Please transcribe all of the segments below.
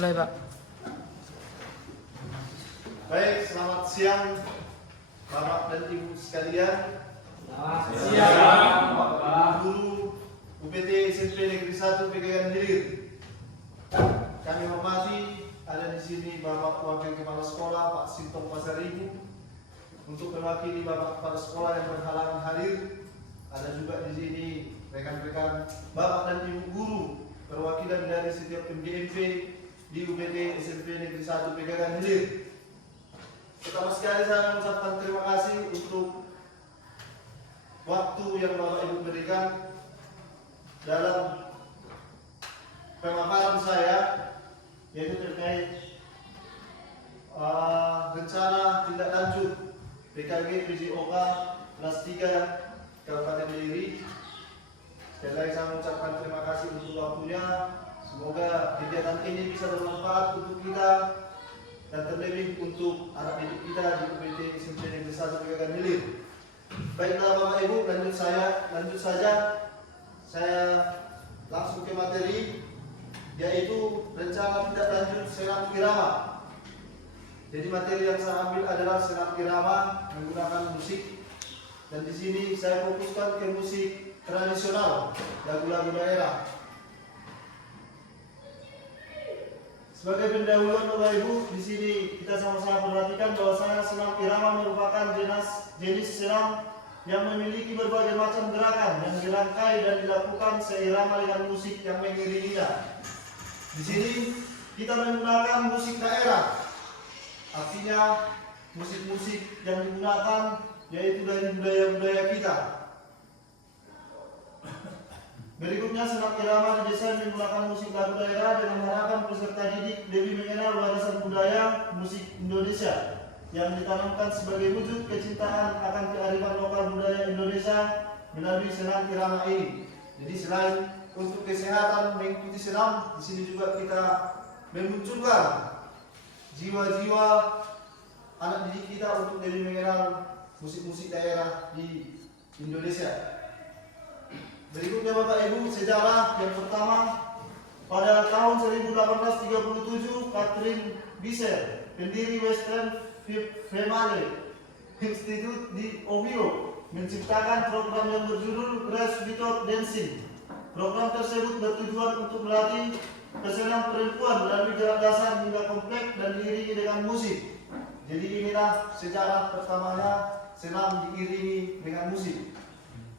Mulai, Pak. Baik, selamat siang Bapak dan Ibu sekalian. Selamat siang, Bapak. Guru UPT SMP Negeri 1 Pegangan Hilir. Kami hormati ada di sini Bapak Wakil Kepala Sekolah Pak Sintong Pasaribu. Untuk mewakili Bapak Kepala Sekolah yang berhalangan hadir, ada juga di sini rekan-rekan Bapak dan Ibu guru perwakilan dari setiap MGMP di UPT SMP Negeri 1 Pegangan Hilir. Pertama sekali saya mengucapkan terima kasih untuk waktu yang Bapak Ibu berikan dalam pemaparan saya, yaitu terkait rencana tindak lanjut PKG PJOK kelas 3 Kabupaten Kediri. Sekali lagi saya mengucapkan terima kasih untuk waktunya. Semoga kegiatan ini bisa bermanfaat untuk kita dan terlebih untuk anak didik kita di UPT SMP Negeri 1 Pegangan Hilir. Baiklah Bapak Ibu, lanjut saja. Saya langsung ke materi, yaitu rencana tindak lanjut senam irama. Jadi materi yang saya ambil adalah senam irama menggunakan musik, dan di sini saya fokuskan ke musik tradisional, lagu-lagu daerah. Sebagai pendahuluan Bapak Ibu, di sini kita sama-sama perhatikan bahwasanya senam irama merupakan jenis senam yang memiliki berbagai macam gerakan yang dirangkai dan dilakukan seirama dengan musik yang mengiringinya. Di sini kita menggunakan musik daerah, artinya musik-musik yang digunakan yaitu dari budaya-budaya kita. Berikutnya senam irama didesain menggunakan musik lagu daerah dengan harapan peserta didik lebih mengenal warisan budaya musik Indonesia yang ditanamkan sebagai wujud kecintaan akan kearifan lokal budaya Indonesia melalui senam irama ini. Jadi selain untuk kesehatan mengikuti senam, di sini juga kita memunculkan jiwa-jiwa anak didik kita untuk lebih mengenal musik-musik daerah di Indonesia. Berikutnya Bapak Ibu, sejarah yang pertama, pada tahun 1837 Catherine Bisser, pendiri Western Female Institute di Ohio, menciptakan program yang berjudul Grace Without Dancing. Program tersebut bertujuan untuk melatih kesenam perempuan melalui gerak dasar hingga kompleks dan diiringi dengan musik. Jadi inilah sejarah pertamanya senam diiringi dengan musik.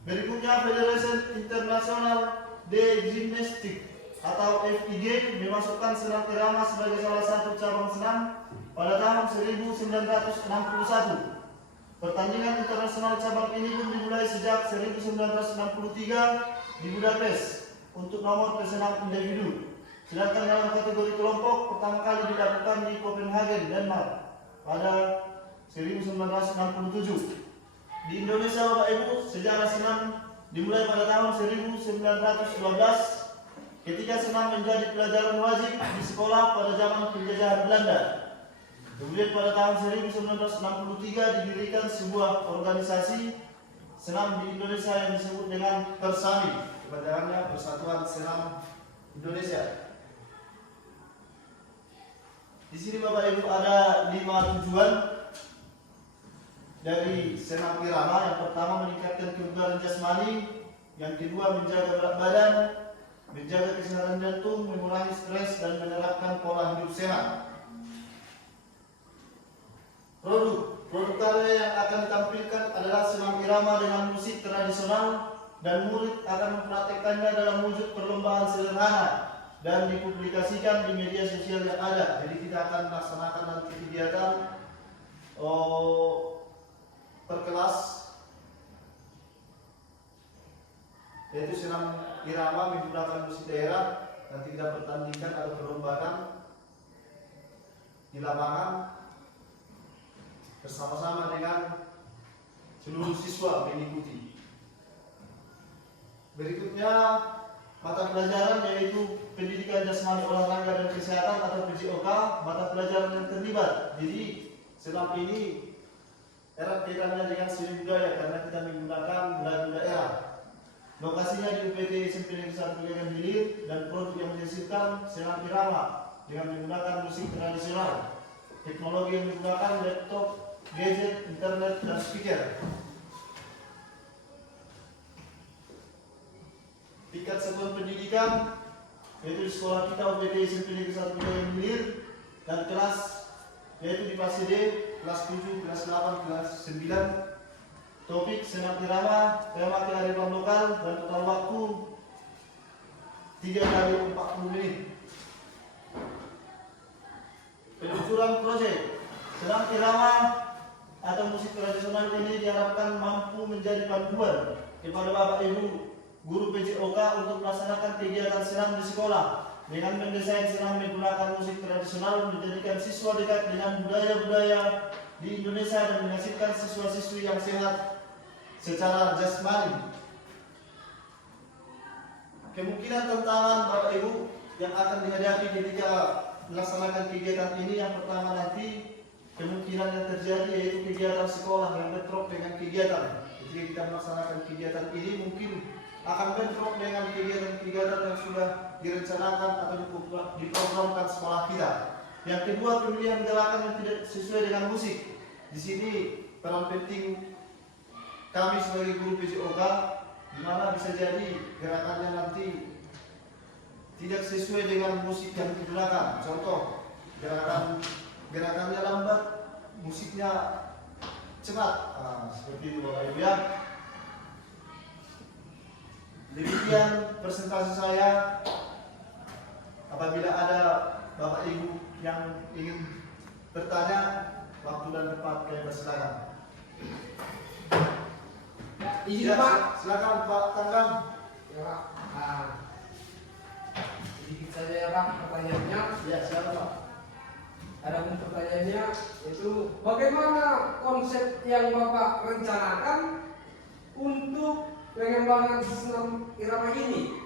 Berikutnya Federation International de Gymnastics atau FIG memasukkan senam irama sebagai salah satu cabang senam pada tahun 1961. Pertandingan internasional cabang ini pun dimulai sejak 1963 di Budapest untuk nomor pesenam individu. Sedangkan dalam kategori kelompok pertama kali dilakukan di Copenhagen, Denmark pada 1967. Di Indonesia Bapak Ibu, sejarah senam dimulai pada tahun 1912 ketika senam menjadi pelajaran wajib di sekolah pada zaman penjajahan Belanda. Kemudian pada tahun 1963 didirikan sebuah organisasi senam di Indonesia yang disebut dengan Persami, kepanjangannya Persatuan Senam Indonesia. Di sini Bapak Ibu ada 5 tujuan dari senam irama. Yang pertama meningkatkan kebugaran jasmani, yang kedua menjaga berat badan, menjaga kesehatan jantung, mengurangi stres dan menerapkan pola hidup sehat. Produk karya yang akan ditampilkan adalah senam irama dengan musik tradisional, dan murid akan mempraktekkannya dalam wujud perlombaan sederhana dan dipublikasikan di media sosial yang ada. Jadi kita akan melaksanakan nanti kegiatan per kelas, yaitu senam irama menggunakan musik daerah. Nanti kita pertandingkan atau perlombakan di lapangan bersama-sama dengan seluruh siswa mengikuti. Berikutnya mata pelajaran yaitu pendidikan jasmani, olahraga dan kesehatan atau PJOK, mata pelajaran yang terlibat. Jadi senam ini erat kaitannya dengan seni budaya karena kita menggunakan lagu daerah. Lokasinya di UPT SMP Negeri 1 Pegangan Hilir, dan produk yang dihasilkan senam irama dengan menggunakan musik tradisional. Teknologi yang digunakan laptop, gadget, internet, dan speaker. Tingkat satuan pendidikan yaitu di sekolah kita UPT SMP Negeri 1 Budaya Hilir, dan kelas yaitu di fase D, kelas 7, kelas 8, kelas 9. Topik senam irama, tema kearifan lokal, dan total waktu 3 kali 40 menit. Peluncuran proyek senam irama atau musik tradisional ini diharapkan mampu menjadi panduan kepada Bapak Ibu guru PJOK untuk melaksanakan kegiatan senam di sekolah dengan mendesain senam menggunakan musik tradisional, menjadikan siswa dekat dengan budaya-budaya di Indonesia dan menghasilkan siswa-siswi yang sehat secara jasmani. Kemungkinan tantangan Bapak Ibu yang akan dihadapi ketika melaksanakan kegiatan ini, yang pertama nanti kemungkinan yang terjadi yaitu kegiatan sekolah yang bentrok dengan kegiatan. Ketika kita melaksanakan kegiatan ini mungkin akan bentrok dengan kegiatan-kegiatan yang sudah direncanakan atau diprogramkan sekolah kita. Yang kedua, pemilihan gerakan yang tidak sesuai dengan musik. Di sini peran penting kami sebagai guru PJOK, di mana bisa jadi gerakannya nanti tidak sesuai dengan musik yang digunakan. Contoh, gerakannya lambat, musiknya cepat. Seperti itu Bapak Ibu ya. Demikian presentasi saya. Apabila ada Bapak Ibu yang ingin bertanya, waktu dan tempat kami persilakan. Izin Ya, Pak. silakan Pak Tanggang. Ya Pak. Sedikit saja ya Pak pertanyaannya. Ya, silakan Pak. Ada pun pertanyaannya yaitu bagaimana konsep yang Bapak rencanakan untuk pengembangan senam irama ini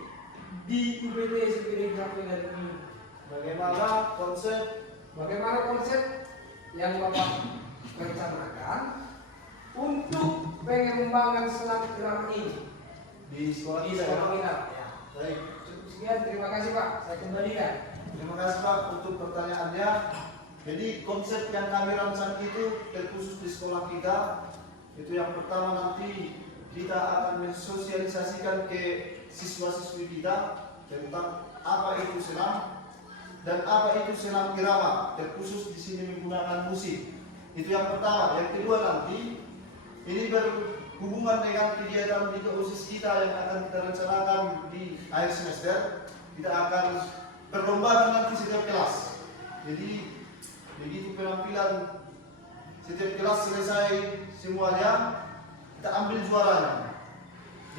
di UPT SMP Negeri 1 Budaya ini? Bagaimana konsep yang Bapak rencanakan untuk pengembangan senam irama ini di sekolah di kita? sekolah kita? Ya. Baik. Cukup sekian, terima kasih Pak. Saya kembalikan. Terima kasih Pak untuk pertanyaannya. Jadi konsep yang kami rancang itu terkhusus di sekolah kita. Itu yang pertama, nanti kita akan mensosialisasikan ke siswa-siswi kita tentang apa itu senam dan apa itu senam irama, terkhusus di sini menggunakan musik. Itu yang pertama. Yang kedua, nanti ini berhubungan dengan kegiatan di OSIS kita yang akan kita rencanakan di akhir semester. Kita akan berlomba nanti setiap kelas. Jadi begitu penampilan setiap kelas selesai semuanya, kita ambil juaranya.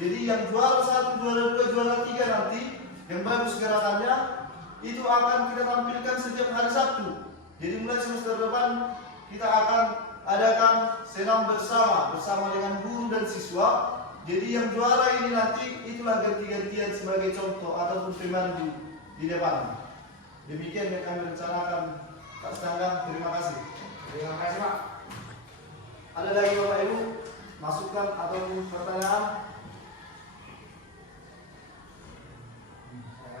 Jadi yang juara 1, juara 2, juara 3 nanti yang bagus gerakannya itu akan kita tampilkan setiap hari Sabtu. Jadi mulai semester depan kita akan adakan senam bersama dengan guru dan siswa. Jadi yang juara ini nanti itulah ganti-gantian sebagai contoh ataupun pemandu di depan. Demikian yang kami rencanakan Pak Setanggang. Terima kasih. Terima kasih Pak. Ada lagi Bapak Ibu masukan atau pertanyaan?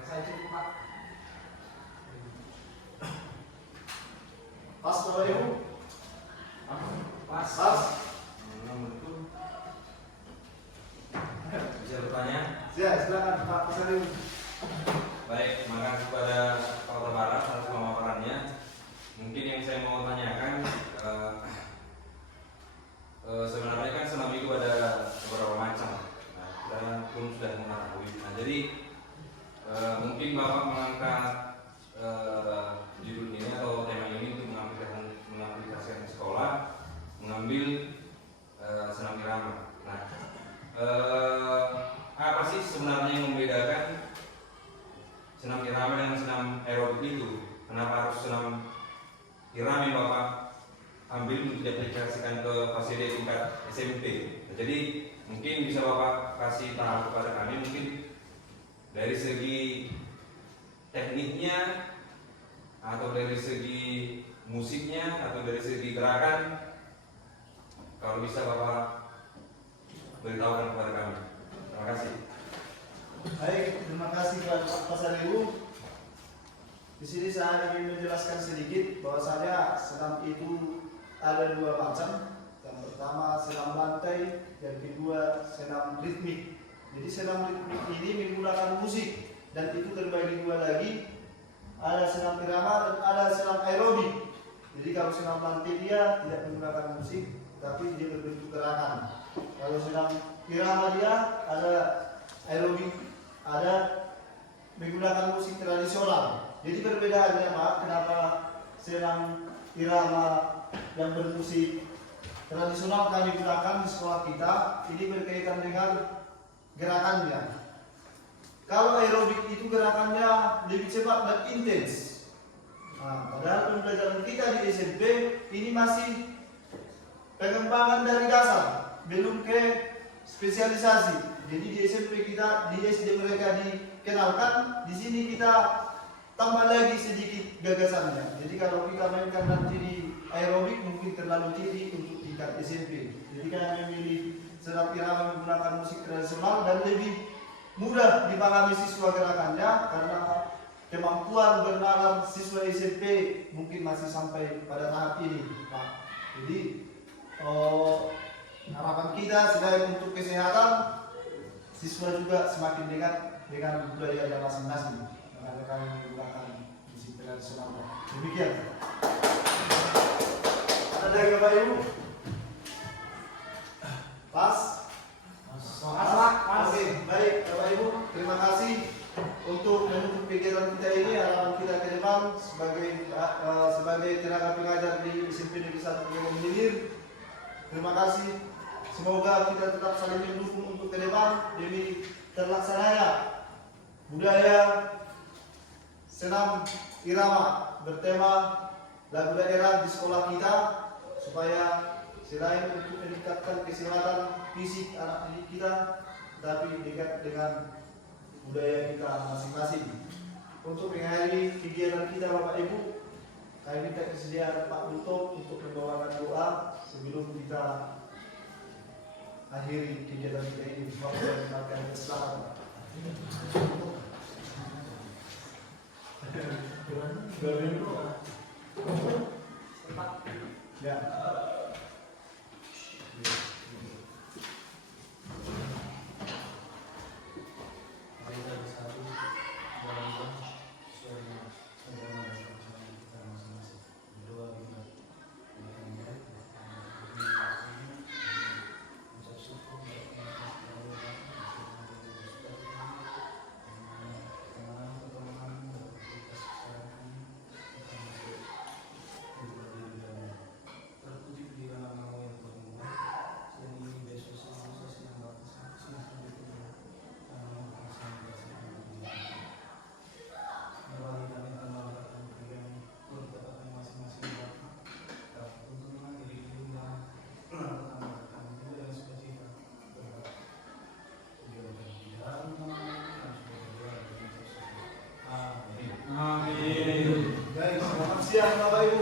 Saya cukup Pak. Pas Bapak Ibu? Pas. Bisa bertanya? Ya, silakan Pak Pasaribu. Baik, terima kasih kepada Pak Kota Barat atas pemaparannya. Mungkin yang saya mau tanyakan, sebenarnya kan senam itu ada beberapa macam. Nah, kita pun sudah mengetahui. Nah, jadi mungkin Bapak mengangkat judul ini atau tema ini untuk mengaplikasikan sekolah, mengambil senam irama. Nah, apa sih sebenarnya yang membedakan senam irama dengan senam aerobik itu? Kenapa harus senam irama yang Bapak ambil untuk diaplikasikan ke fase D tingkat SMP? Nah, jadi mungkin bisa Bapak kasih tahu kepada kami mungkin dari segi tekniknya atau dari segi musiknya atau dari segi gerakan, kalau bisa Bapak beritahukan kepada kami. Terima kasih. Baik, terima kasih kepada Pak Pasaribu. Di sini saya ingin menjelaskan sedikit bahwasanya senam itu ada dua macam. Yang pertama senam lantai, yang kedua senam ritmik. Jadi senam ritmik ini menggunakan musik dan itu terbagi dua lagi. Ada senam irama dan ada senam aerobik. Jadi kalau senam lantai dia tidak menggunakan musik, tapi dia berbentuk gerakan. Kalau senam irama dia ada aerobik, ada menggunakan musik tradisional. Jadi perbedaannya Pak, kenapa senam irama yang bermusik tradisional kami gunakan di sekolah kita, ini berkaitan dengan gerakannya. Kalau aerobik itu gerakannya lebih cepat dan intens. Nah, padahal pembelajaran kita di SMP ini masih pengembangan dari dasar, belum ke spesialisasi. Jadi di SMP kita, di SD mereka dikenalkan, di sini kita tambah lagi sedikit gagasannya. Jadi kalau kita mainkan nanti di aerobik mungkin terlalu tinggi untuk tingkat SMP. Jadi kami memilih senam irama menggunakan musik tradisional dan lebih mudah dipahami siswa gerakannya karena kemampuan bernalar siswa SMP mungkin masih sampai pada tahap ini, Pak. Jadi harapan kita selain untuk kesehatan, siswa juga semakin dekat dengan budaya masing-masing karena kami menggunakan musik tradisional. Demikian. Ada yang Bapak Ibu? Pas? Oke, baik Bapak Ibu, terima kasih untuk menutup kegiatan kita ini. Harapan kita ke depan sebagai tenaga pengajar di SMP Negeri 1 Gunung Hilir. Terima kasih. Semoga kita tetap saling mendukung untuk ke depan demi terlaksananya budaya senam irama bertema lagu daerah di sekolah kita, supaya selain untuk meningkatkan kesehatan fisik anak didik kita, tapi dekat dengan budaya kita masing-masing. Untuk mengakhiri kegiatan kita Bapak Ibu, kami minta kesediaan Pak Duto untuk membawakan doa sebelum kita akhiri kegiatan kita ini. Semoga kita selamat. Ya. Amin. Baik, selamat siang Bapak Ibu.